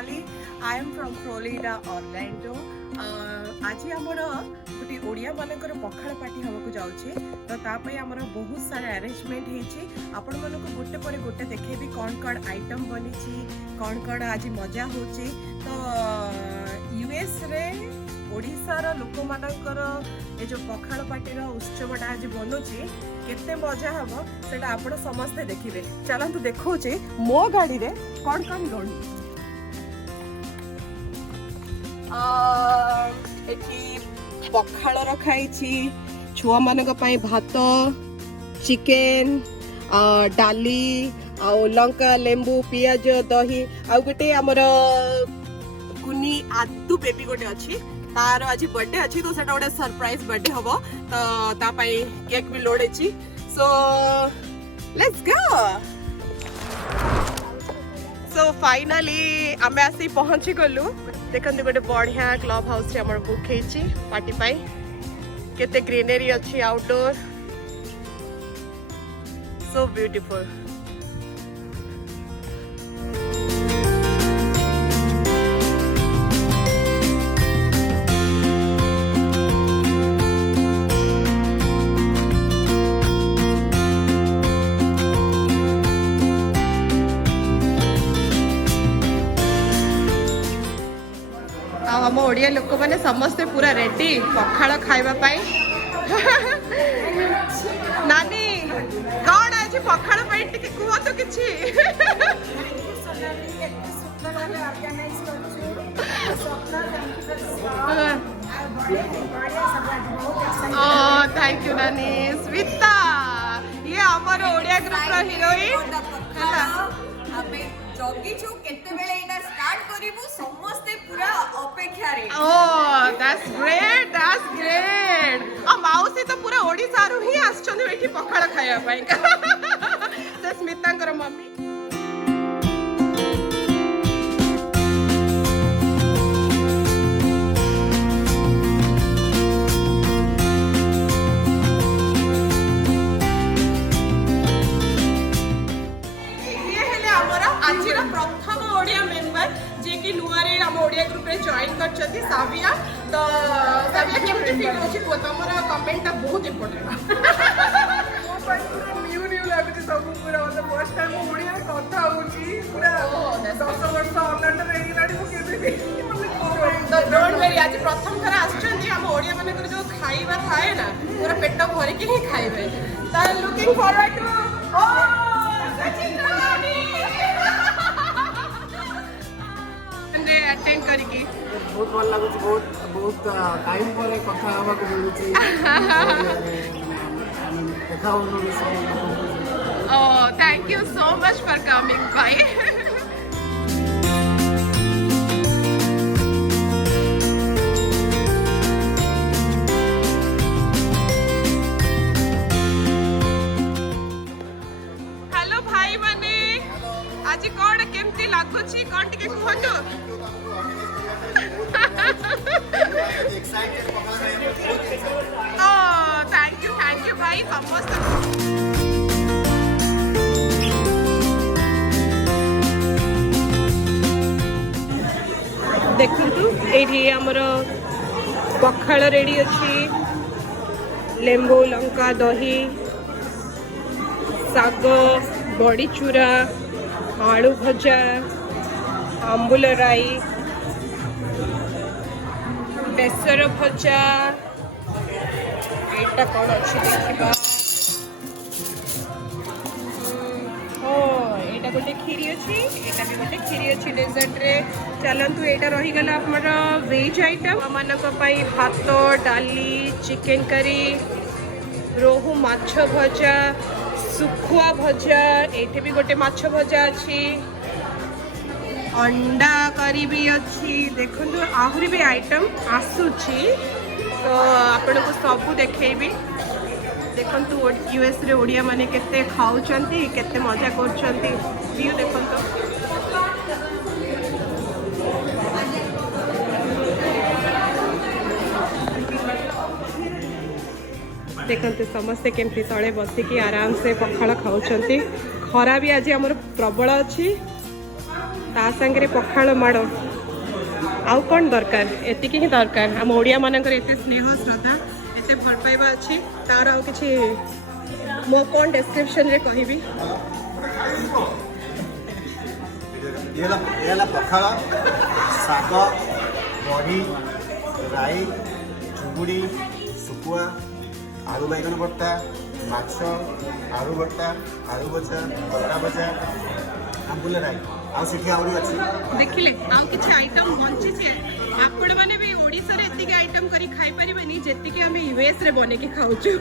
Pakhala. I am from Florida, Orlando. आज आमर गोटे ओडिया मानकर पखाड़ पार्टी हमको जाऊँचे तो तापाई आमर बहुत सारा अरेंजमेंट होती आपण मानक गोटे पर गोटे देखेबी कौन आइटम बनी कौन आज मजा हो तो यूएस रे ओडिशार लोक मानकर ए जो पखाड़ पार्टी उत्सवटा आज बनूची केते मजा हम से आपण समस्ते देखिए चलतु देखौचे मो गाड़ी रे कौन गणी पखाड़ रखाई छुआ मान भात चिकेन डाली लंका लेंबू पियाज दही आउ गोटे आमर कुनी आदु बेबी गोटे अच्छी तार आज बर्थडे अच्छी तो सेटा गोटे सरप्राइज बर्थडे हम तो तापाई केक भी लोड़े so let's go so finally आमे आसी पहुंची गलु देखंतु गोटे बढ़िया क्लब हाउस रे हमर बुक हेची पार्टी पाई केते ग्रीनरी अच्छी आउटडोर सो ब्यूटीफुल आम ओडिया लोक मैंने समस्ते पूरा रेडी पखाड़ खाइबा पाई नानी कौन आज पखाड़ पाई टिके कुह तो किछि थैंक यू नानी स्मिता ये हमार ओडिया ग्रुप रो हीरोइन जगी छु केते बेले एटा स्टार्ट करिवु समस्ते पूरा अपेक्षा रे ओ दैट्स ग्रेट आ माउसी तो पूरा ओडिसा रु ही आछन बेठी पखाड़ खाया पाई से स्मिता कर मम्मी प्रथम ओडिया मेंबर जे कि नुआरे हम ओडिया ग्रुप रे जॉइन करछथि साविया तो साविया केमति फील होछि को तमरा कमेंट ता बहुत इंपोर्टेंट न्यू लागछि सब पूरा मतलब फर्स्ट टाइम ओडिया रे कथा होछि पूरा 10 वर्ष ऑनलाइन रे लाडी को केबे तो डोंट वेरी आज प्रथम थरा आछछन्ती हम ओडिया माने कर जो खाइबा थाए ना पूरा पेट भरि के ही खाइबे ता लुकिंग फॉरवर्ड टू ओ सचिन रानी अटेंड करके बहुत भल लागु बहुत टाइम पर कथा हवा को मिलुची देखा होनो oh thank you so much for coming by hello भाई माने आज कोन केमती लागुची कोन टिके कहतो एक्साइटेड थैंक यू भाई समस्त देखु ये आमर पखाड़ रेडी अच्छी लेंबू लंका दही साग बड़ी चूरा आलू भजा आंबुल राई बेसर भजा एटा कौन अच्छी देखा एटा गोटे खीरी अच्छी एटा भी गोटे खीरी अच्छी डेजर्ट रे चलतु एटा रही गला हमर वेज आइटम मानक पई भात डाली चिकेन करी रोहू माछ भजा सुखुआ भजा एठे भी गोटे माछ भजा अच्छी अंडा करी भी अच्छी देखो आहरी भी आइटम आसूची तो आपण को सब देखेबी देखो यूएस रे ओडिया माने केते खाउचंती केते मजा करचंती व्यू देखो देखते समस्ते केमती तले बसिकी आराम से पखाड़ खाऊं खरा भी आज आमर प्रबल अच्छी ता संगे पखाल माड़ आउ कौन दरकार एतिक ही दरकार आम ओडिया मानकर एते स्नेह श्रद्धा एते भल पाइबा अच्छी तार आउ किछि मो कौन डिस्क्रिप्शन रे कहिबी ये पखाल शाग बड़ी राई चुंगुड़ी सुकुआ आलू बैगन भर्ता माछ आलू भर्ता आलू भजा कलरा भजा आंबुल राई आउरी अच्छी देखिले आउ किछि आइटम बंची छे आपण माने भी ओडिसा रे एतिक आइटम करी खाई परिबेनी जेतिके हम यूएस रे बने के खाउछु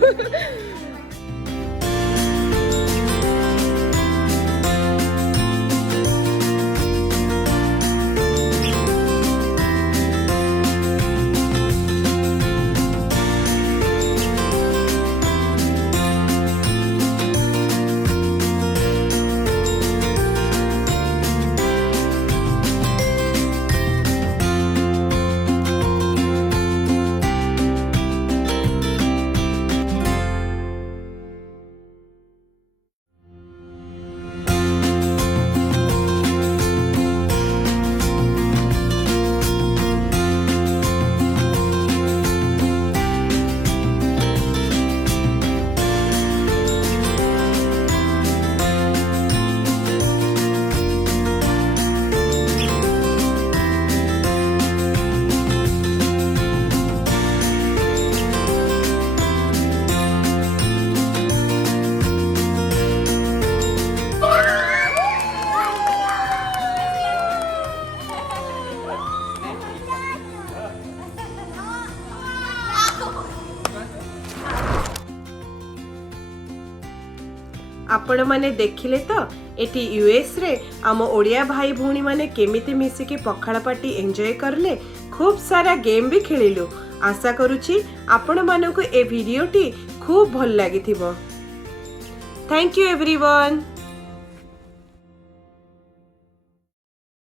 आपण माने देखिले तो एटी यूएस रे आम ओडिया भाई भूणी माने केमिति मिसिके पखाड़ पार्टी एंजॉय करले खूब सारा गेम भी खेलिलु आशा करूची आपण मानको ए वीडियोटी खूब भल लागिथिबो थैंक यू एवरीवन।